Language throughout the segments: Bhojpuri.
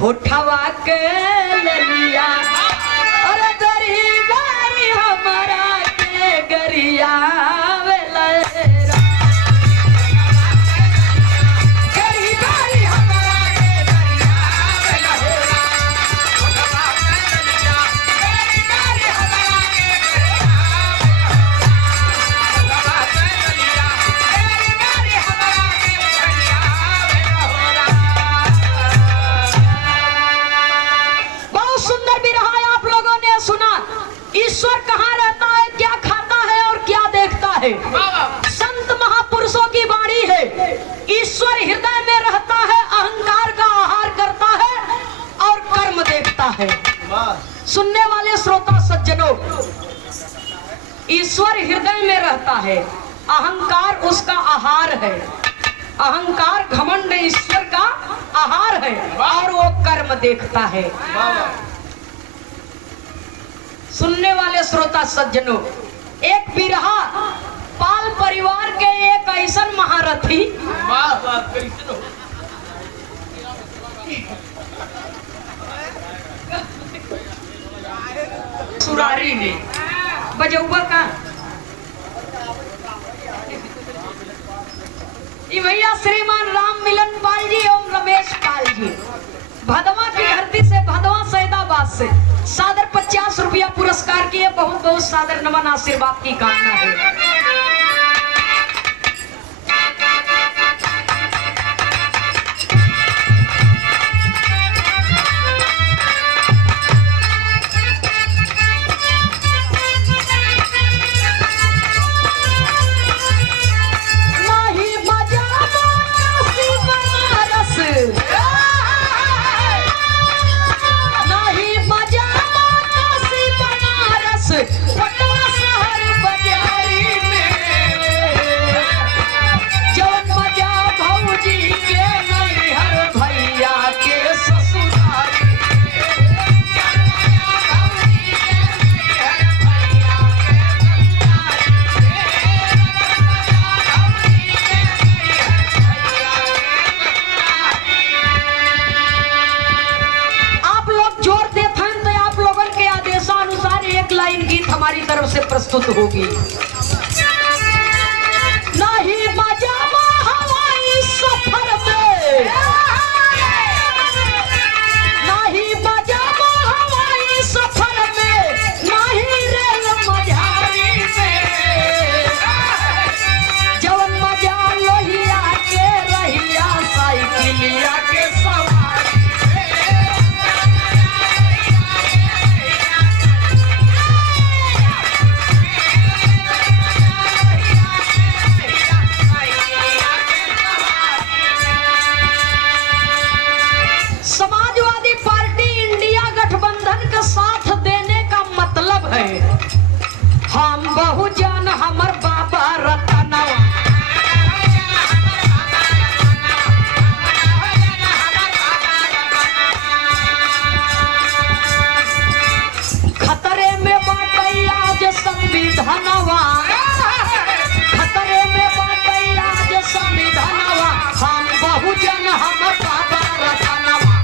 होठवा के लिया अरे गरी गरी हमारा के गरिया ईश्वर कहाँ रहता है, क्या खाता है और क्या देखता है। संत महापुरुषों की वाणी है, ईश्वर हृदय में रहता है, अहंकार का आहार करता है और कर्म देखता है। सुनने वाले श्रोता सज्जनों, ईश्वर हृदय में रहता है, अहंकार उसका आहार है। अहंकार घमंड ईश्वर का आहार है और वो कर्म देखता है। सुनने वाले श्रोता सज्जनों, एक बिरहा पाल परिवार के एक ऐसन महारथी सुरारी ने बजौआ का भैया श्रीमान राम मिलन पाल जी एवं रमेश पाल जी भदवा की धरती से, भदवा सैदाबाद से सादर 50 रुपया पुरस्कार किए। बहुत बहुत सादर नमन, आशीर्वाद की कामना है। हमारी तरफ से प्रस्तुत होगी। नहीं मजा हवाई सफर में, नहीं मजा हवाई सफर में, नहीं रेल मझारी में, जवन मजा लोहिया के रहिया साइकिलिया के हम बहुजन हमर बाबा रतनवा, खतरे में बाटे आज संविधानवा, खतरे में बाटे आज संविधानवा, हम बहुजन हमर बाबा रतनवा।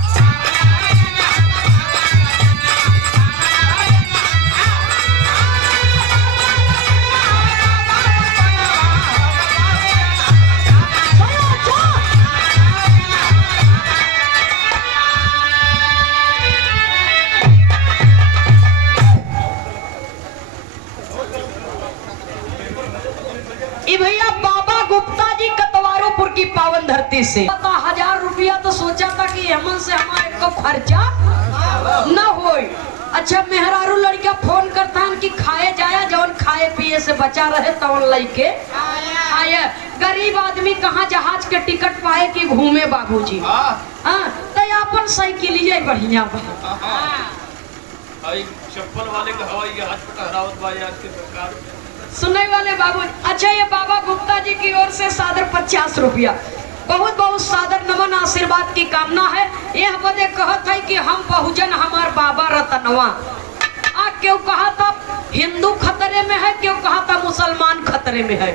भैया बाबा गुप्ता जी कतवारोपुर की पावन धरती से 1000 रुपया तो सोचा था कि हमन से हमारे को खर्चा न हो। अच्छा मेहरारू लड़का फोन करता है कि खाए जाया, जवन खाए पिए से बचा रहे तवन लइके आया। गरीब आदमी कहाँ जहाज के टिकट पाए कि घूमे बाबूजी। तो अपन साइकिल बढ़िया चप्पल वाले का हवाई जहाज पर टहरावत बा आज के सरकार। सुनने वाले बाबू, अच्छा ये बाबा गुप्ता जी की ओर से सादर 50 रुपया, बहुत बहुत सादर नमन, आशीर्वाद की कामना है। यह बदे कहत है कि हम बहुजन हमार बाबा रतनवा। क्यों कहा था हिंदू खतरे में है, क्यों कहा था मुसलमान खतरे में है।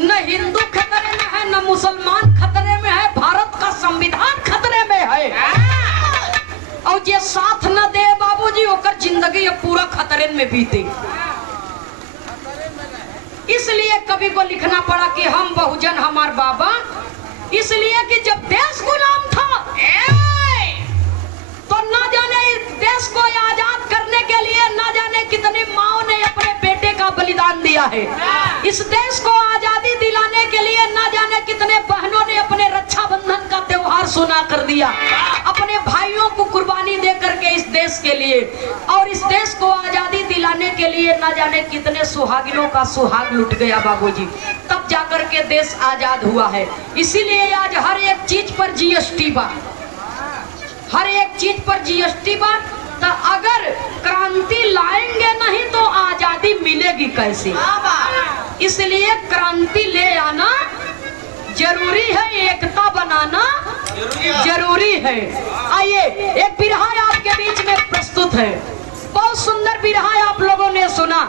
न हिंदू खतरे में है, न मुसलमान खतरे में है, भारत का संविधान खतरे में है। और जे साथ न दे बाबूजी ओकर जिंदगी अब पूरा खतरे में बीते। इसलिए कवि को लिखना पड़ा कि हम बहुजन हमार बाबा, इसलिए कि जब देश गुलाम था तो ना जाने देश को आजाद करने के लिए ना जाने कितनी माओ ने अपने बेटे का बलिदान दिया है। इस देश को आजादी दिलाने के लिए ना जाने कितने बहनों ने अपने रक्षाबंधन का त्योहार सुना कर दिया, अपने भाइयों को कुर्बानी दे करके इस देश के लिए। और इस देश को आजादी दिलाने के लिए ना जाने कितने सुहागिनों का सुहाग लुट गया बाबूजी, तब जाकर के देश आजाद हुआ है। इसीलिए आज हर एक चीज पर जीएसटी बा, हर एक चीज पर जीएसटी बा। तो अगर क्रांति लाएंगे नहीं तो आजादी मिलेगी कैसे? इसलिए क्रांति ले आना जरूरी है, एकता बनाना जरूरी है। आइए एक बिरहा आपके बीच में प्रस्तुत है, बहुत सुंदर बिरहा आप लोगों ने सुना।